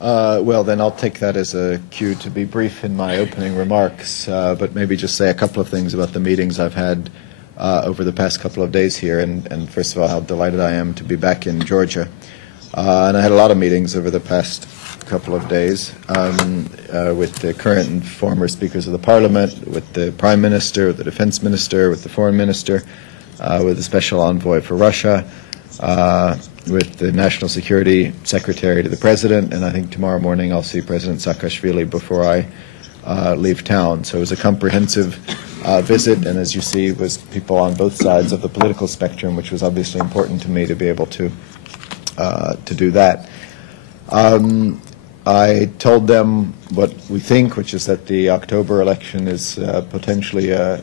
Well, then I'll take that as a cue to be brief in my opening remarks, but maybe just say a couple of things about the meetings I've had over the past couple of days here, and first of all, how delighted I am to be back in Georgia. And I had a lot of meetings over the past couple of days with the current and former speakers of the Parliament, with the Prime Minister, with the Defense Minister, with the Foreign Minister, with the Special Envoy for Russia, with the National Security Secretary to the President, and I think tomorrow morning I'll see President Saakashvili before I leave town. So it was a comprehensive visit, and as you see, was people on both sides of the political spectrum, which was obviously important to me to be able to do that. I told them what we think, which is that the October election is potentially a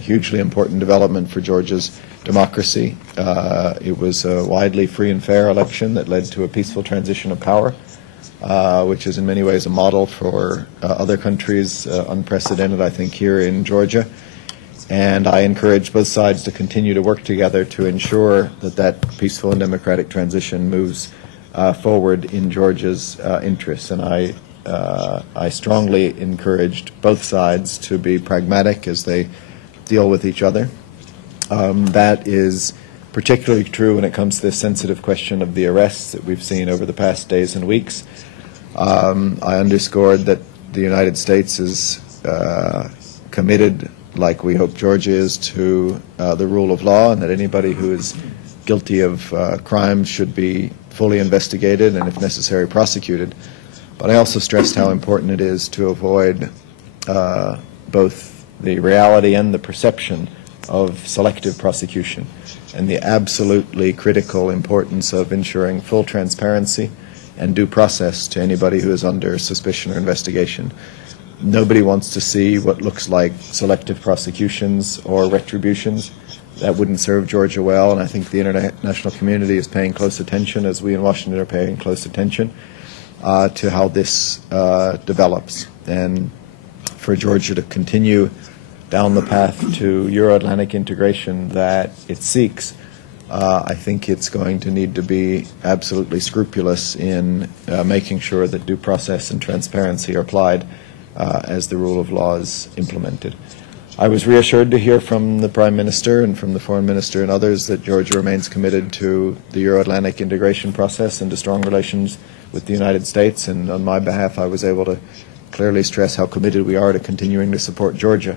hugely important development for Georgia's democracy. It was a widely free and fair election that led to a peaceful transition of power, which is in many ways a model for other countries, unprecedented, I think, here in Georgia. And I encourage both sides to continue to work together to ensure that that peaceful and democratic transition moves forward in Georgia's interests. And I strongly encouraged both sides to be pragmatic as they deal with each other. That is particularly true when it comes to this sensitive question of the arrests that we've seen over the past days and weeks. I underscored that the United States is committed, like we hope Georgia is, to the rule of law, and that anybody who is guilty of crimes should be fully investigated and, if necessary, prosecuted. But I also stressed how important it is to avoid both the reality and the perception of selective prosecution, and the absolutely critical importance of ensuring full transparency and due process to anybody who is under suspicion or investigation. Nobody wants to see what looks like selective prosecutions or retributions. That wouldn't serve Georgia well, and I think the international community is paying close attention, as we in Washington are paying close attention, to how this develops. And for Georgia to continue down the path to Euro-Atlantic integration that it seeks, I think it's going to need to be absolutely scrupulous in making sure that due process and transparency are applied as the rule of law is implemented. I was reassured to hear from the Prime Minister and from the Foreign Minister and others that Georgia remains committed to the Euro-Atlantic integration process and to strong relations with the United States. And on my behalf, I was able to clearly stress how committed we are to continuing to support Georgia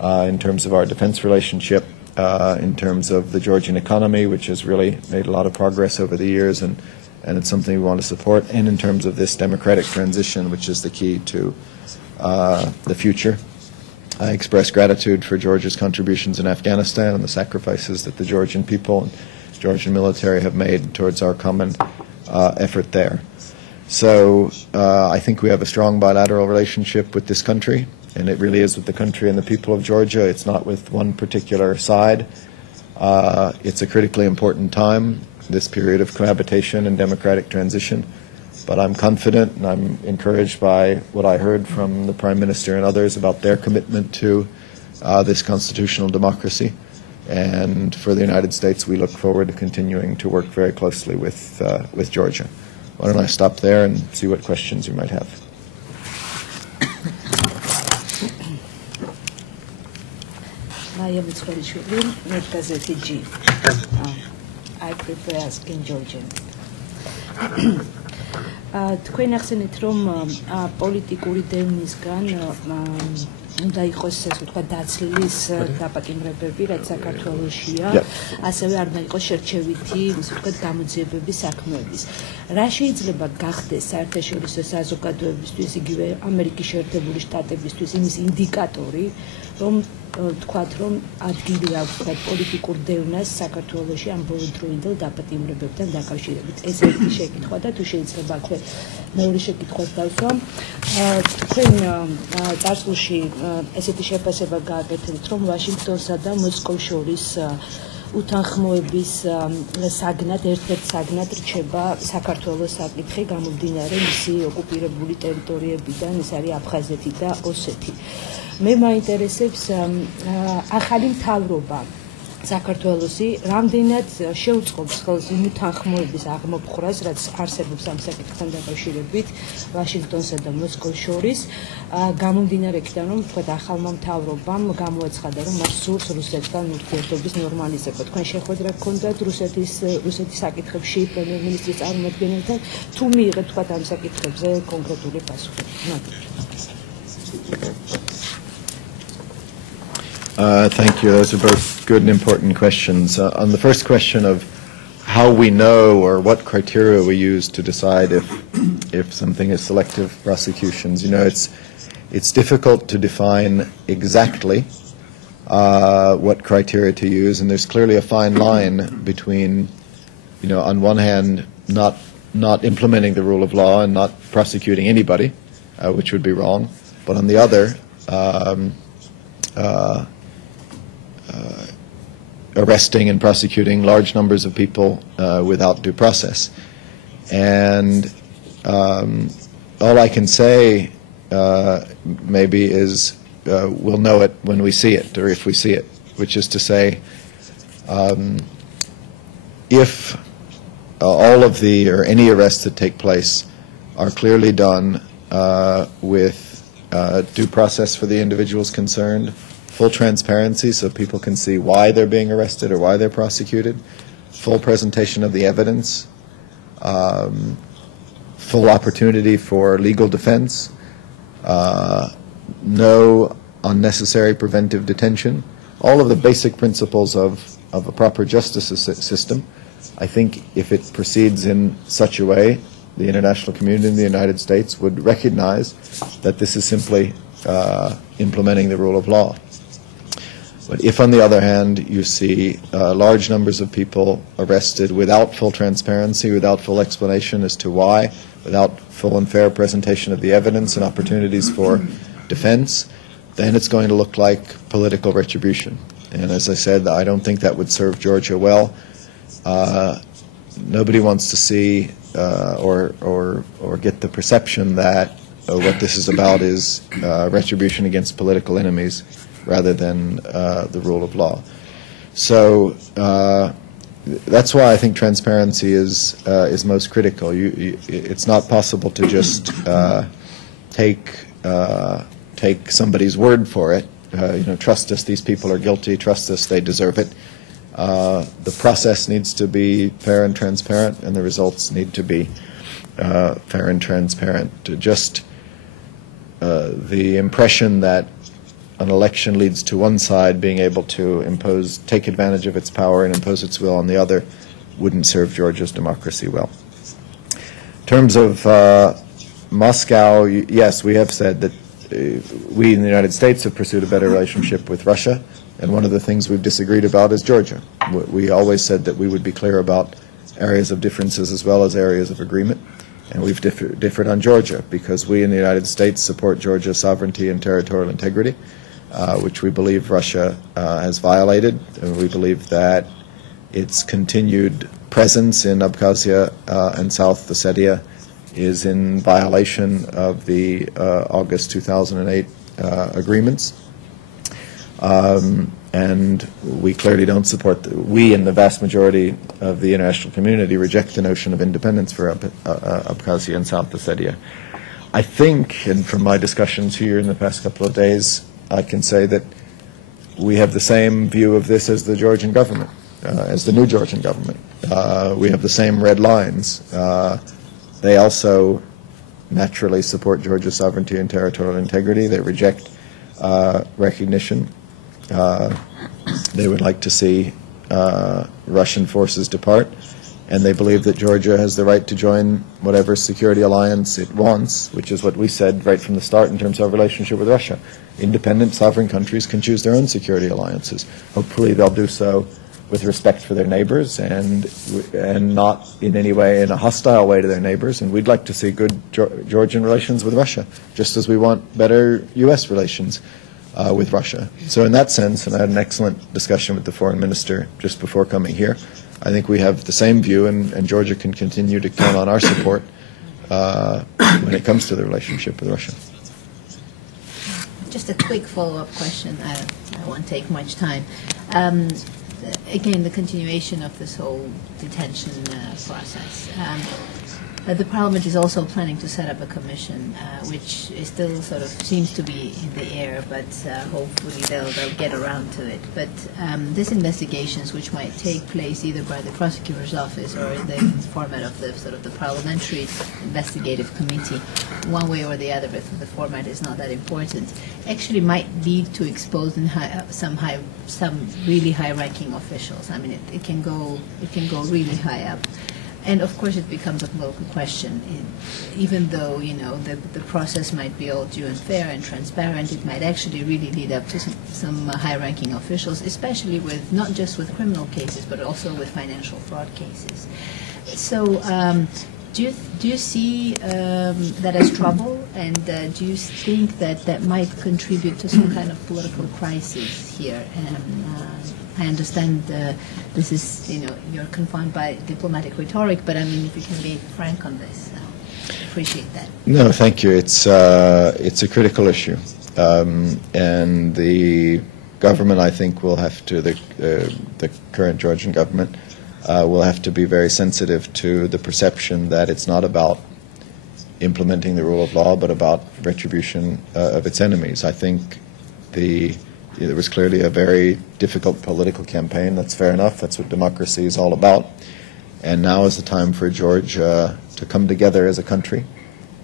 in terms of our defense relationship, in terms of the Georgian economy, which has really made a lot of progress over the years, and it's something we want to support, and in terms of this democratic transition, which is the key to the future. I express gratitude for Georgia's contributions in Afghanistan and the sacrifices that the Georgian people and Georgian military have made towards our common effort there. So I think we have a strong bilateral relationship with this country, and it really is with the country and the people of Georgia. It's not with one particular side. It's a critically important time, this period of cohabitation and democratic transition. But I'm confident and I'm encouraged by what I heard from the Prime Minister and others about their commitment to this constitutional democracy. And for the United States, we look forward to continuing to work very closely with Georgia. Why don't I stop there and see what questions you might have. I prefer asking Georgian. თქვენ ახსენეთ რომ პოლიტიკური დევნისგან უნდა იყოს ასე ვთქვათ დაცლის დაპატიმრებები, რაც საქართველოშია, ასევე არ უნდა იყოს შერჩევითი, ასე ვთქვათ, გამოძიებების საქმეების. რა შეიძლება გახდეს საერთაშორისო საზოგადოებისთვის, იგივე ამერიკის შეერთებული შტატებისთვის იმის ინდიკატორი, რომ ვთქვათ, რომ ადგილი აქვს ვთქვათ პოლიტიკურ დევნას საქართველოში ამ ბოლოდროინდელ დაპატიმრებებთან დაკავშირებით. ეს ერთი შეკითხვა და თუ შეიძლება აქვე მეორე შეკითხვას დავსვა. თქვენ წარსულში ესეთი შეფასება გააკეთეთ, რომ ვაშინგტონსა და მოსკოვს შორის უთანხმოების საგნად, ერთ-ერთ საგნად რჩება საქართველოს საკითხი გამომდინარე მისი ოკუპირებული ტერიტორიებიდან, ეს არის აფხაზეთი და ოსეთი. მე მაინტერესებს ახალი მთავრობა საქართველოსი რამდენად შეუწყობს ხელს იმ თანხმოების აღმოფხვრას, რაც არსებობს ამ საკითხთან დაკავშირებით ვაშინგტონსა და მოსკოვს შორის, გამომდინარე იქიდან, რომ თქვა ახალმა მთავრობამ გამოაცხადა, რომ მას სურს რუსეთთან ურთიერთობის ნორმალიზება. თქვენ შეხვედრა გქონდათ რუსეთის საკითხებში პრემიერ-მინისტრის წარმომადგენელთან, თუ მიიღეთ თქვა ამ საკითხებზე კონკრეტული პასუხი? Thank you. Those are both good and important questions. On the first question of how we know or what criteria we use to decide if something is selective prosecutions, it's difficult to define exactly what criteria to use, and there's clearly a fine line between, on one hand, not implementing the rule of law and not prosecuting anybody, which would be wrong, but on the other, arresting and prosecuting large numbers of people without due process. And all I can say maybe is we'll know it when we see it, or if we see it, which is to say if all of the or any arrests that take place are clearly done with due process for the individuals concerned, full transparency so people can see why they're being arrested or why they're prosecuted, full presentation of the evidence, full opportunity for legal defense, no unnecessary preventive detention, all of the basic principles of a proper justice system. I think if it proceeds in such a way, the international community in the United States would recognize that this is simply implementing the rule of law. But if, on the other hand, you see large numbers of people arrested without full transparency, without full explanation as to why, without full and fair presentation of the evidence and opportunities for defense, then it's going to look like political retribution. And as I said, I don't think that would serve Georgia well. Nobody wants to see or get the perception that what this is about is retribution against political enemies, rather than the rule of law. So that's why I think transparency is most critical. It's not possible to just take somebody's word for it. Trust us, these people are guilty. Trust us, they deserve it. The process needs to be fair and transparent, and the results need to be fair and transparent. Just the impression that an election leads to one side being able to take advantage of its power and impose its will on the other wouldn't serve Georgia's democracy well. In terms of Moscow, yes, we have said that we in the United States have pursued a better relationship with Russia, and one of the things we've disagreed about is Georgia. We always said that we would be clear about areas of differences as well as areas of agreement, and we've differed on Georgia because we in the United States support Georgia's sovereignty and territorial integrity, which we believe Russia has violated, and we believe that its continued presence in Abkhazia and South Ossetia is in violation of the August 2008 agreements. And we clearly don't support, we and the vast majority of the international community reject the notion of independence for Abkhazia and South Ossetia. I think, and from my discussions here in the past couple of days, I can say that we have the same view of this as the Georgian government, as the new Georgian government. We have the same red lines. They also naturally support Georgia's sovereignty and territorial integrity. They reject recognition. They would like to see Russian forces depart, and they believe that Georgia has the right to join whatever security alliance it wants, which is what we said right from the start in terms of our relationship with Russia. Independent sovereign countries can choose their own security alliances. Hopefully they'll do so with respect for their neighbors and not in any way in a hostile way to their neighbors. And we'd like to see good Georgian relations with Russia, just as we want better U.S. relations with Russia. So in that sense, and I had an excellent discussion with the foreign minister just before coming here, I think we have the same view, and Georgia can continue to count on our support when it comes to the relationship with Russia. Just a quick follow-up question. I won't take much time. again, the continuation of this whole detention process. The Parliament is also planning to set up a commission, which is still sort of seems to be in the air, but hopefully they'll get around to it. But these investigations, which might take place either by the prosecutor's office or in the format of the sort of the Parliamentary investigative committee, one way or the other, but the format is not that important, actually might lead to exposing some really high-ranking officials. I mean, it can go really high up. And of course, it becomes a political question. Even though the process might be all due and fair and transparent, it might actually really lead up to some high-ranking officials, especially with not just with criminal cases, but also with financial fraud cases. So, do you see that as trouble, and do you think that might contribute to some kind of political crisis here? I understand this is, you're confined by diplomatic rhetoric, but I mean, if you can be frank on this, appreciate that. No, thank you. It's a critical issue, and the government, I think, will have to the current Georgian government will have to be very sensitive to the perception that it's not about implementing the rule of law, but about retribution of its enemies. I think there was clearly a very difficult political campaign. That's fair enough. That's what democracy is all about. And now is the time for Georgia to come together as a country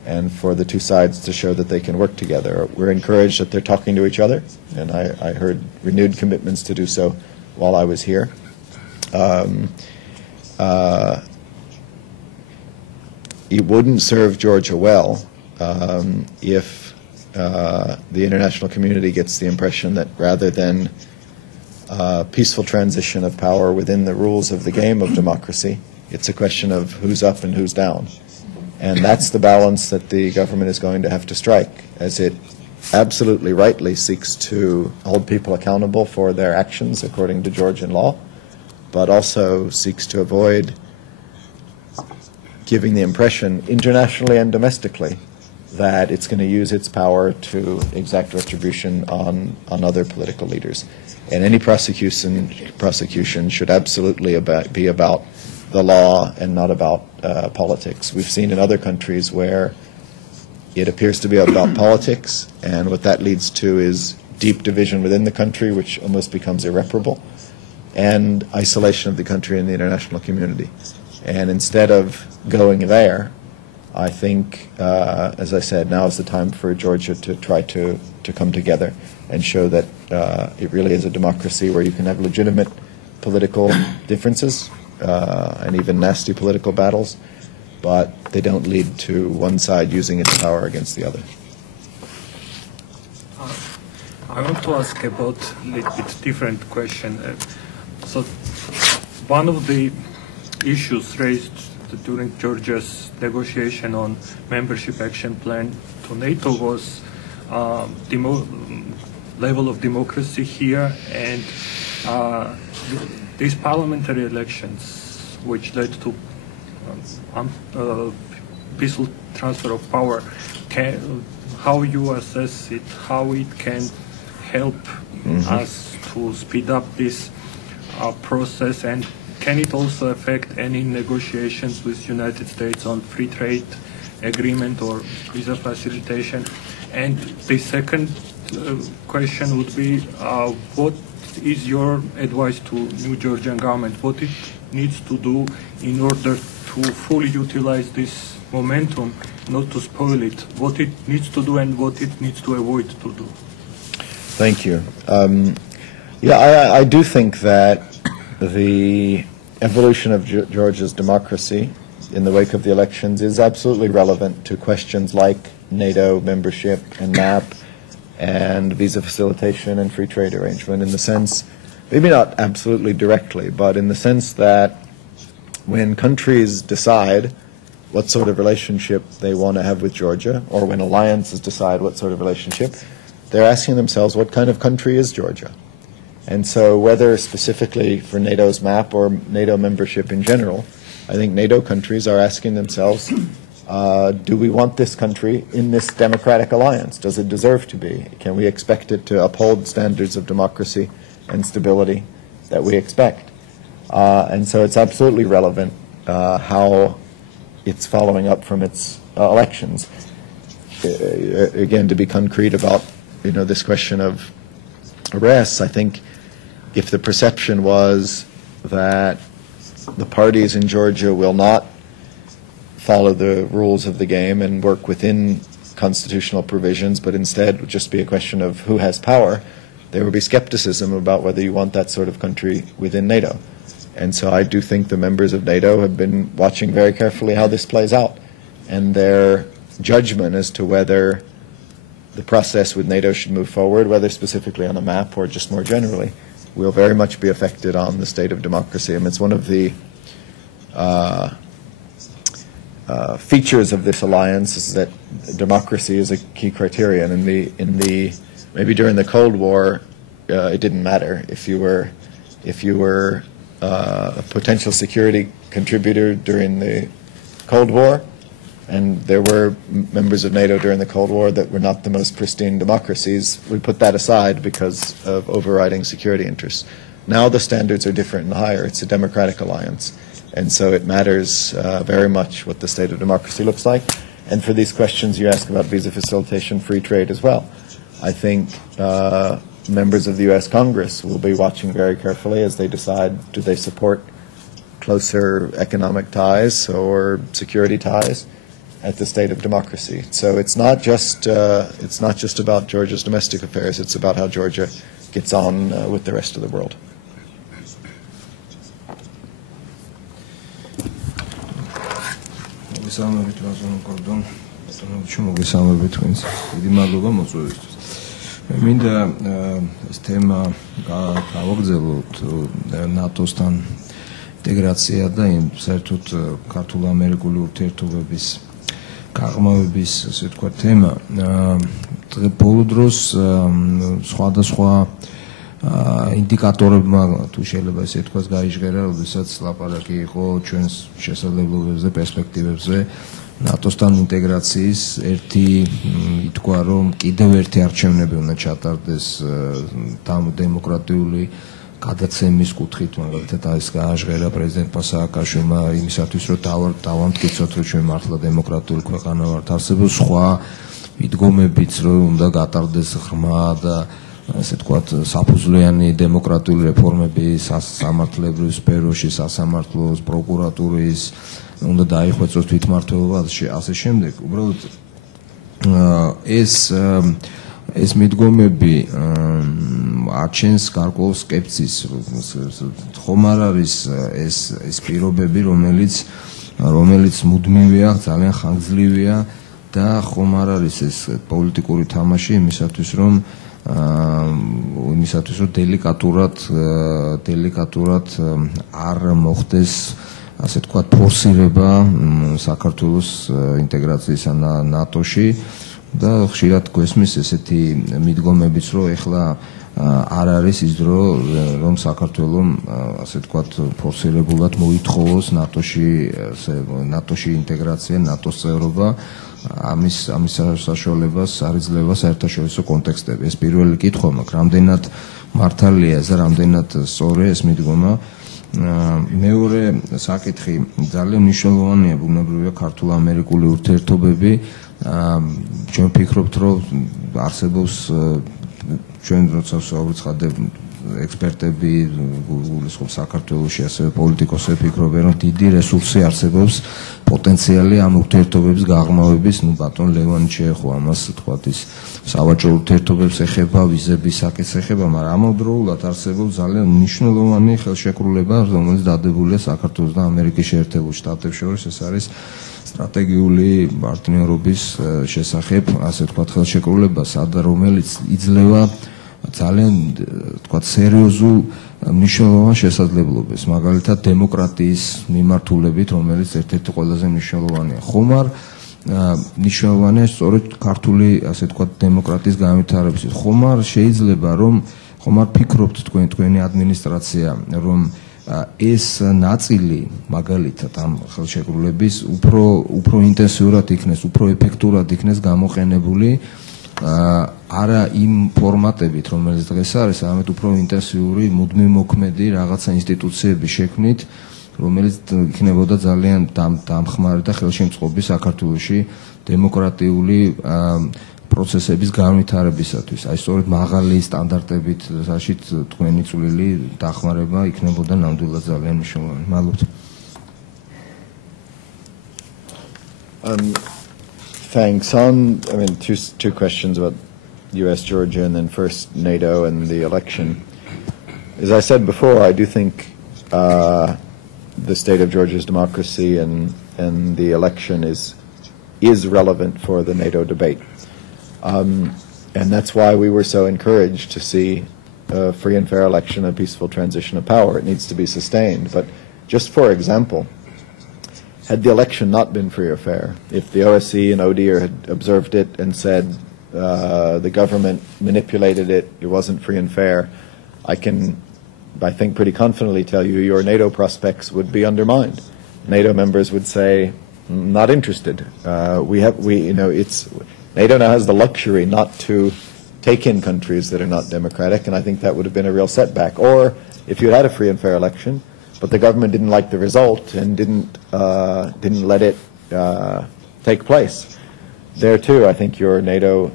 and for the two sides to show that they can work together. We're encouraged that they're talking to each other, and I heard renewed commitments to do so while I was here. It wouldn't serve Georgia well if the international community gets the impression that rather than peaceful transition of power within the rules of the game of democracy, it's a question of who's up and who's down. And that's the balance that the government is going to have to strike, as it absolutely rightly seeks to hold people accountable for their actions according to Georgian law, but also seeks to avoid giving the impression internationally and domestically that it's going to use its power to exact retribution on other political leaders. And any prosecution should absolutely be about the law and not about politics. We've seen in other countries where it appears to be about politics, and what that leads to is deep division within the country, which almost becomes irreparable, and isolation of the country and the international community. And instead of going there, I think, as I said, now is the time for Georgia to try to come together and show that it really is a democracy where you can have legitimate political differences and even nasty political battles, but they don't lead to one side using its power against the other. I want to ask about a little bit different question. So one of the issues raised during Georgia's negotiation on membership action plan to NATO was level of democracy here, and these parliamentary elections, which led to peaceful transfer of power. How you assess it? How it can help us to speed up this process, and can it also affect any negotiations with United States on free trade agreement or visa facilitation? And the second question would be, what is your advice to new Georgian government? What it needs to do in order to fully utilize this momentum, not to spoil it? What it needs to do and what it needs to avoid to do? Thank you. I do think that the evolution of Georgia's democracy in the wake of the elections is absolutely relevant to questions like NATO membership and MAP and visa facilitation and free trade arrangement, in the sense, maybe not absolutely directly, but in the sense that when countries decide what sort of relationship they want to have with Georgia, or when alliances decide what sort of relationship, they're asking themselves, what kind of country is Georgia? And so whether specifically for NATO's MAP or NATO membership in general, I think NATO countries are asking themselves, do we want this country in this democratic alliance? Does it deserve to be? Can we expect it to uphold standards of democracy and stability that we expect. And so it's absolutely relevant how it's following up from its elections. Again, to be concrete about this question of arrests, I think if the perception was that the parties in Georgia will not follow the rules of the game and work within constitutional provisions, but instead would just be a question of who has power, there would be skepticism about whether you want that sort of country within NATO. And so I do think the members of NATO have been watching very carefully how this plays out, and their judgment as to whether the process with NATO should move forward, whether specifically on a map or just more generally, will very much be affected on the state of democracy. I mean, it's one of the features of this alliance is that democracy is a key criterion. Maybe during the Cold War, it didn't matter if you were a potential security contributor during the Cold War, and there were members of NATO during the Cold War that were not the most pristine democracies. We put that aside because of overriding security interests. Now the standards are different and higher. It's a democratic alliance. And so it matters very much what the state of democracy looks like. And for these questions you ask about visa facilitation, free trade as well, I think members of the U.S. Congress will be watching very carefully as they decide, do they support closer economic ties or security ties at the state of democracy. So it's not just about Georgia's domestic affairs. It's about how Georgia gets on with the rest of the world. მინდა ეს თემა გავაგრძელოთ ნატოსთან ინტეგრაცია და საერთოდ ქართულ-ამერიკული ურთიერთობების გაღრმავების ასე ვთქვათ თემა. ბოლო დროს სხვადასხვა ინდიკატორებმა თუ შეიძლება ესე ვთქვათ გაიჟღერა, როდესაც ლაპარაკი იყო ჩვენს შესაძლებლობებზე, პერსპექტივებზე. ნატოსთან ინტეგრაციის ერთი ითქვა, რომ კიდევ ერთი არჩევნები უნდა ჩატარდეს დემოკრატიული გადაცემის კუთხით, მაგალითად ეს გააჟღერა პრეზიდენტმა სააკაშვილმა იმისათვის, რომ დავამტკიცოთ, რომ ჩვენ მართლა დემოკრატიული ქვეყანა ვართ. არსებობს სხვა მიდგომებიც, რომ უნდა გატარდეს ღრმა და ასე ვთქვათ საფუძვლიანი დემოკრატიული რეფორმები სამართლებრივ სფეროში, სასამართლოს, პროკურატურის, უნდა დაიხვეწოს თვითმმართველობა, ასე შემდეგ. უბრალოდ ეს მიდგომები აჩენს გარკვეულ სკეპსისს. ხომ არ არის ეს პირობები, რომელიც მუდმივია, ძალიან ხანგრძლივია და ხომ არ არის ეს პოლიტიკური თამაში იმისათვის, რომ დელიკატურად არ მოხდეს ასე ვთქვათ ფორსირება საქართველოს ინტეგრაციისა ნატოში და ხშირად გვესმის ესეთი მიდგომებიც, რომ ეხლა არ არის ის დრო, რომ საქართველოს ასე ვთქვათ ფორსირებულად მოითხოვოს ნატოში ინტეგრაცია, ნატოს წევრობა, ამის საშუალებას არ იძლევა საერთაშორისო კონტექსტები. ეს პირველი კითხვა მაქვს, რამდენად მართალია ეს, რამდენად სწორია ეს მიდგომა. მეორე საკითხი, ძალიან მნიშვნელოვანია ბუნებრივია ქართულ-ამერიკული ურთიერთობები. ჩვენ ვფიქრობთ, რომ არსებობს ჩვენ როცა ვაუწყდებ ექსპერტები გულისხმობს საქართველოში, ასევე პოლიტიკოსები ფიქრობენ, რომ დიდი რესურსი არსებობს, პოტენციალი ამ ურთიერთობების გაღრმავების, ბატონ ლევანი შეეხო ამას, თქვათ ის სავაჭრო ურთიერთობებს ეხება, ვიზების საკითხს ეხება, მაგრამ ამავდროულად არსებობს ძალიან მნიშვნელოვანი ხელშეკრულება, რომელიც დადებულია საქართველოს და ამერიკის შეერთებულ შტატებს შორის, ეს არის სტრატეგიული პარტნიორობის შესახებ, ასე ვთქვათ, ხელშეკრულება, რომელიც იძლევა ძალიან თქვათ სერიოზულ მნიშვნელოვან შესაძლებლობებს, მაგალითად დემოკრატიის მიმართულებით, რომელიც ერთ-ერთი ყველაზე მნიშვნელოვანია. ხომ არ მნიშვნელოვანია სწორედ ქართული ასე ვთქვათ დემოკრატიის განვითარებისთვის. ხომ არ შეიძლება რომ ხომ არ ფიქრობთ თქვენი ადმინისტრაცია, რომ ეს ნაწილი მაგალითად ამ ხელშეკრულების უფრო ინტენსიურად იქნეს, უფრო ეფექტურად იქნეს გამოყენებული არა იმ ფორმატებით, რომელიც დღეს არის, არამედ უფრო ინტენსიური, მუდმივ მოქმედი რაღაცა ინსტიტუციების შექმნით, რომელიც იქნებოდა ძალიან დამხმარე და ხელშემწყობი საქართველოში დემოკრატიული პროცესების განვითარებისათვის. აი სწორედ მაღალი სტანდარტებით, რაშიც თქვენი წვლილი დახმარება იქნებოდა ნამდვილად ძალიან მნიშვნელოვანი. მადლობთ. Thanks. Two questions about U.S. Georgia and then first NATO and the election. As I said before, I do think the state of Georgia's democracy and the election is relevant for the NATO debate. And that's why we were so encouraged to see a free and fair election, a peaceful transition of power. It needs to be sustained. But just for example, had the election not been free or fair, if the OSCE and ODIHR had observed it and said the government manipulated it, it wasn't free and fair, I think pretty confidently tell you your NATO prospects would be undermined. NATO members would say, not interested. NATO now has the luxury not to take in countries that are not democratic, and I think that would have been a real setback. Or if you had a free and fair election, but the government didn't like the result and didn't let it take place, there too I think your NATO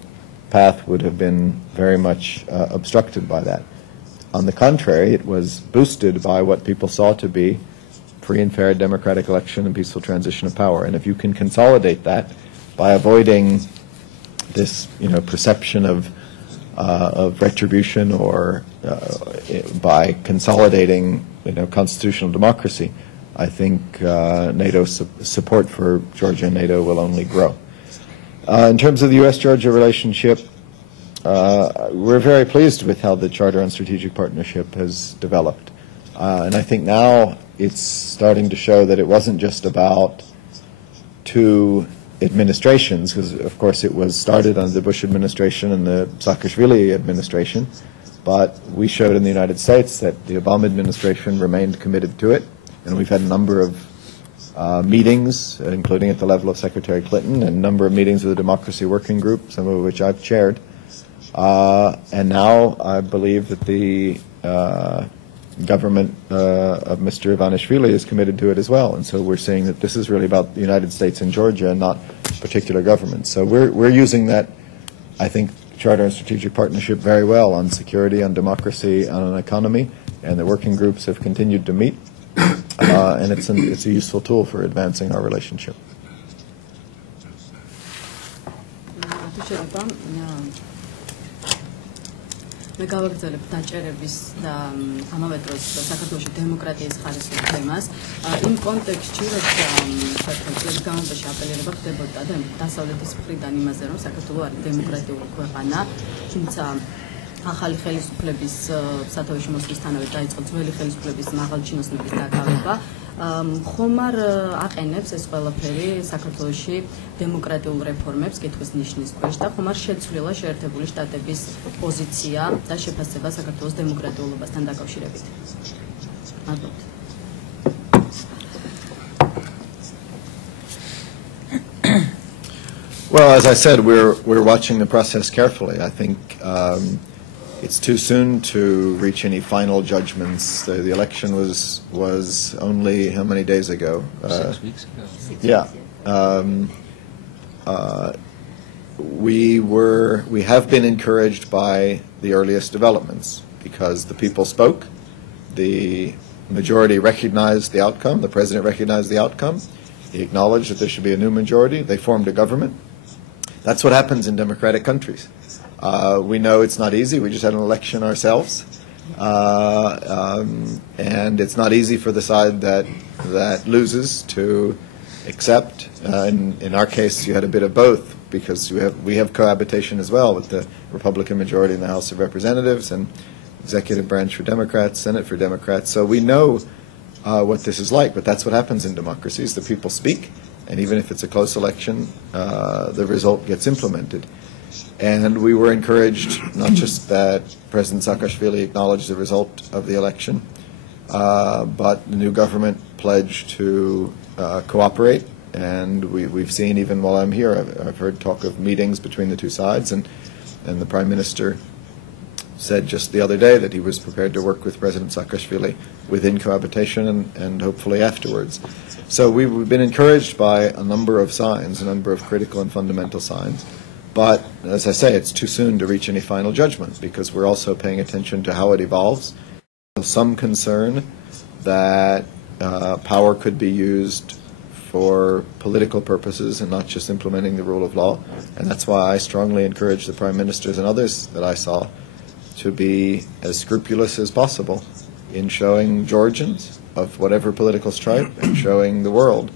path would have been very much obstructed by that. On the contrary, it was boosted by what people saw to be free and fair democratic election and peaceful transition of power. And if you can consolidate that by avoiding this, perception of retribution, or by consolidating, constitutional democracy, I think NATO's support for Georgia and NATO will only grow. In terms of the U.S.-Georgia relationship, we're very pleased with how the Charter on Strategic Partnership has developed. And I think now it's starting to show that it wasn't just about two administrations, because of course it was started under the Bush administration and the Saakashvili administration, but we showed in the United States that the Obama administration remained committed to it, and we've had a number of meetings, including at the level of Secretary Clinton, and a number of meetings with the Democracy Working Group, some of which I've chaired. And now I believe that the government of Mr. Ivanishvili is committed to it as well. And so we're seeing that this is really about the United States and Georgia and not particular governments. So we're using that, I think, Charter on Strategic Partnership very well on security, on democracy, on an economy. And the working groups have continued to meet. And it's a useful tool for advancing our relationship. მე გავაგრძელებ დაჭერების და ამავე დროს საქართველოში დემოკრატიის ხარისხის თემას. იმ კონტექსტში, როცა საქართველოს განმავლობაში აპელირება ხდებოდა დასავლეთის მხრიდან იმაზე, რომ საქართველო არის დემოკრატიული ქვეყანა, თუმცა ახალი ხელისუფლების სათავეში მოსვლისთანავე დაიწყო ძველი ხელისუფლების მაღალჩინოსნების დაკავება. ხომ არ აყენებს ეს ყველაფერი საქართველოში დემოკრატიულ რეფორმებს კითხვის ნიშნის ქვეშ და ხომ არ შეცვლილა შეერთებული შტატების პოზიცია და შეფასება საქართველოს დემოკრატიულობასთან დაკავშირებით? მადლობთ. Well, as I said, we're watching the process carefully. I think it's too soon to reach any final judgments. The election was only how many days ago? 6 weeks ago. Yeah. We have been encouraged by the earliest developments because the people spoke, the majority recognized the outcome, the president recognized the outcome, he acknowledged that there should be a new majority, they formed a government. That's what happens in democratic countries. We know it's not easy. We just had an election ourselves. And it's not easy for the side that loses to accept. In our case, you had a bit of both because we have cohabitation as well with the Republican majority in the House of Representatives and executive branch for Democrats, Senate for Democrats. So we know what this is like, but that's what happens in democracies. The people speak, and even if it's a close election, the result gets implemented. And we were encouraged not just that President Saakashvili acknowledged the result of the election, but the new government pledged to cooperate. And we've seen, even while I'm here, I've heard talk of meetings between the two sides. And And the Prime Minister said just the other day that he was prepared to work with President Saakashvili within cohabitation and hopefully afterwards. So we've been encouraged by a number of signs, a number of critical and fundamental signs. But, as I say, it's too soon to reach any final judgment because we're also paying attention to how it evolves. Some concern that power could be used for political purposes and not just implementing the rule of law. And that's why I strongly encourage the Prime Ministers and others that I saw to be as scrupulous as possible in showing Georgians of whatever political stripe and showing the world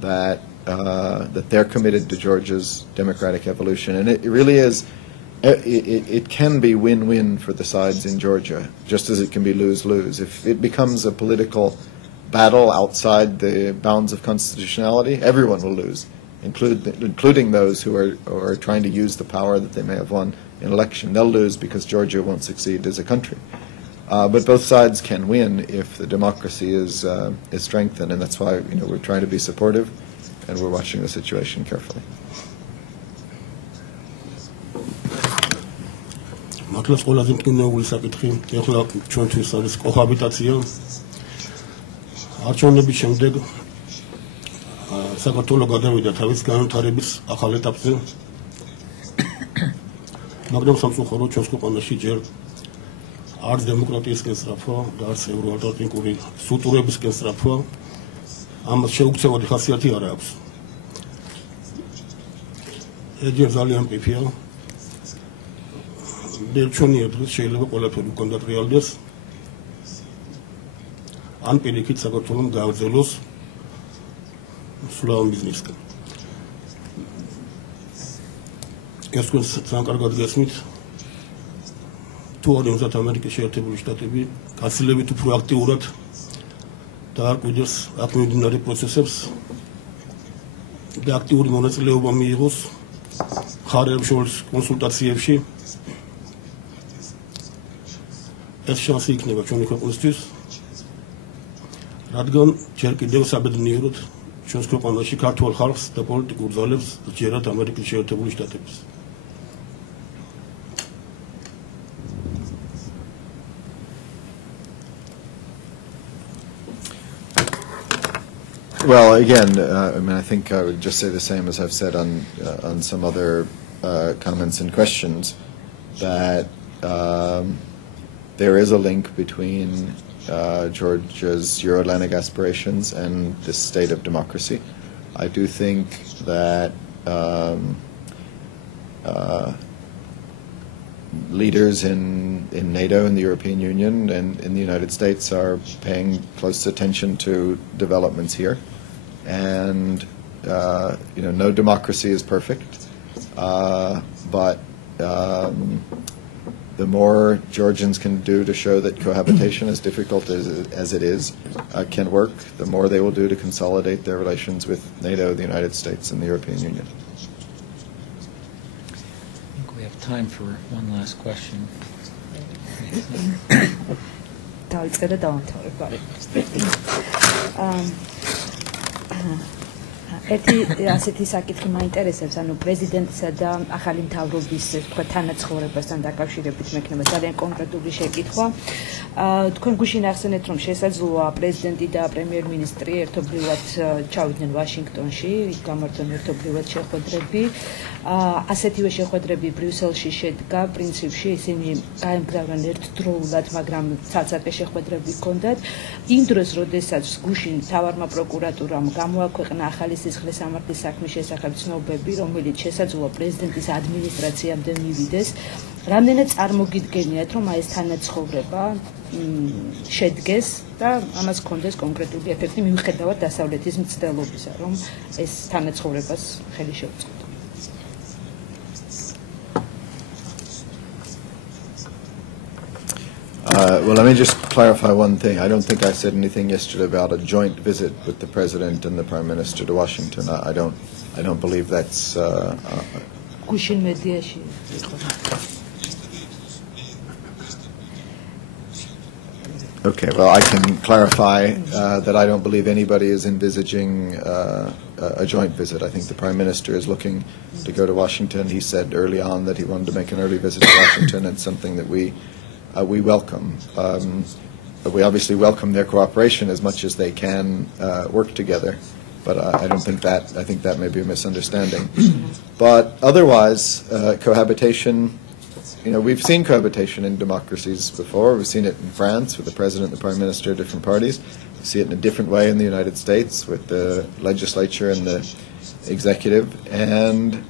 that that they're committed to Georgia's democratic evolution. And it really is, it can be win-win for the sides in Georgia, just as it can be lose-lose. If it becomes a political battle outside the bounds of constitutionality, everyone will lose, including those who are trying to use the power that they may have won in election. They'll lose because Georgia won't succeed as a country. But both sides can win if the democracy is strengthened, and that's why we're trying to be supportive, and we're watching the situation carefully. მართლაც ყველაზე მტკივნეული საკითხი ეხლა ჩვენთვის არის კოჰაბიტაცია. არჩევნების შემდეგ საქართველოს გადავიდა თავის განვითარების ახალ ეტაპზე. მაგრამ სამწუხაროდ ჩვენს ქვეყანაში ჯერ არც დემოკრატიისკენ სწრაფვა და არც ევროატლანტიკური სტრუქტურებისკენ სწრაფვა ამას შეუქცევადი ხასიათი არ აქვს. ეჯერ ძალიან პიფია. დერჩონია დღეს შეიძლება ყველაფერი უკან დატრიალდეს. ან პირიქით საქართველოს გააგრძელოს სლავ ბიზნესკენ. ეს თქვენ ძალიან კარგად გესმით. თუ არ იმზად ამერიკის შეერთებული შტატები გაცილებით უფრო აქტიურად დაარკვიდეს აქ მიმდინარე პროცესებს და აქტიური მონაწილეობა მიიღოს მხარეებს შორის კონსულტაციებში. ეს შანსი იქნება ჩვენი ქვეყნისთვის, რადგან ჯერ კიდევ საბედნიეროდ ჩვენს ქვეყანაში ქართულ ხალხს და პოლიტიკურ ძალებს ჯერათ ამერიკის შეერთებული შტატების. Well, again, I think I would just say the same as I've said on some other comments and questions, that there is a link between Georgia's Euro-Atlantic aspirations and this state of democracy. I do think that leaders in NATO and the European Union and in the United States are paying close attention to developments here. And no democracy is perfect, but the more Georgians can do to show that cohabitation, as difficult as it is, can work, the more they will do to consolidate their relations with NATO, the United States, and the European Union. I think we have time for one last question. ერთი ასეთი საკითხი მაინტერესებს, ანუ პრეზიდენტისა და ახალი მთავრობის თქვა თანაცხოვრებასთან დაკავშირებით მექნება ძალიან კონკრეტული შეკითხვა. თქვენ გუშინ ახსენეთ, რომ შესაძლოა პრეზიდენტი და პრემიერ-მინისტრი ერთობლივად ჩავიდნენ ვაშინგტონში, გამართონ ერთობლივად შეხვედრები. ასეთივე შეხვედრები ბრიუსელში შედგა, პრინციპში ისინი გაემგზავრნენ ერთდროულად, მაგრამ ცალ-ცალკე შეხვედრები ჰქონდათ. იმ დროს, როდესაც გუშინ მთავარმა პროკურატურამ გამოაქვეყნა ახალი სისხლის სამართლის საქმის შესახებ ცნობები, რომელიც შესაძლოა პრეზიდენტის ადმინისტრაციამდე მივიდეს, რამდენად წარმოგიდგენიათ, რომ ეს თანაცხოვრება შედგეს და ამას ჰქონდეს კონკრეტული ეფექტი მიუხედავად დასავლეთის მცდელობისა, რომ ეს თანაცხოვრებას ხელი შეუწყოთ. Well, let me just clarify one thing. I don't think I said anything yesterday about a joint visit with the President and the Prime Minister to Washington. I don't believe that's. გუშინ მედიაში Okay, well, I can clarify that I don't believe anybody is envisaging a joint visit. I think the Prime Minister is looking to go to Washington. He said early on that he wanted to make an early visit to Washington. It's something that we welcome. We obviously welcome their cooperation as much as they can work together. But I don't think that, I think that may be a misunderstanding. But otherwise, cohabitation, you know, we've seen cohabitation in democracies before. We've seen it in France with the President and the Prime Minister, different parties. We see it in a different way in the United States with the legislature and the executive. And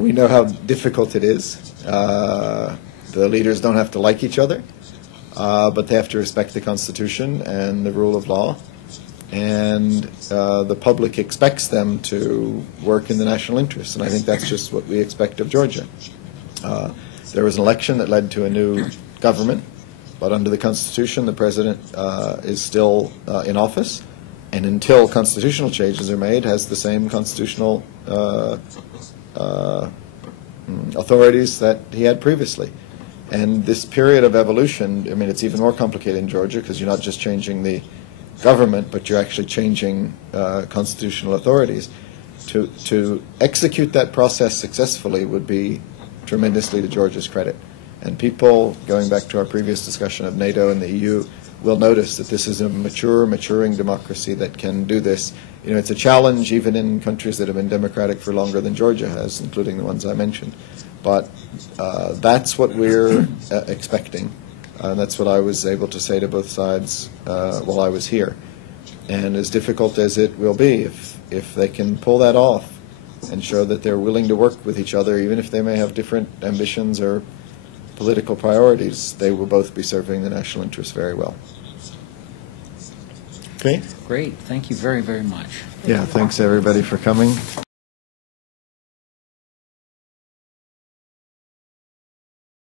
we know how difficult it is. The leaders don't have to like each other, but they have to respect the Constitution and the rule of law. And the public expects them to work in the national interest. And I think that's just what we expect of Georgia. There was an election that led to a new government, but under the Constitution, the president is still in office, and until constitutional changes are made, has the same constitutional authorities that he had previously. And this period of evolution, I mean, it's even more complicated in Georgia because you're not just changing the government, but you're actually changing constitutional authorities. To execute that process successfully would be tremendously to Georgia's credit. And people, going back to our previous discussion of NATO and the EU, will notice that this is a maturing democracy that can do this. You know, it's a challenge even in countries that have been democratic for longer than Georgia has, including the ones I mentioned. But that's what we're expecting. And that's what I was able to say to both sides while I was here. And as difficult as it will be, if they can pull that off and show that they're willing to work with each other, even if they may have different ambitions or political priorities, they will both be serving the national interest very well. Okay? Great. Thank you very, very much. Yeah, thanks everybody for coming.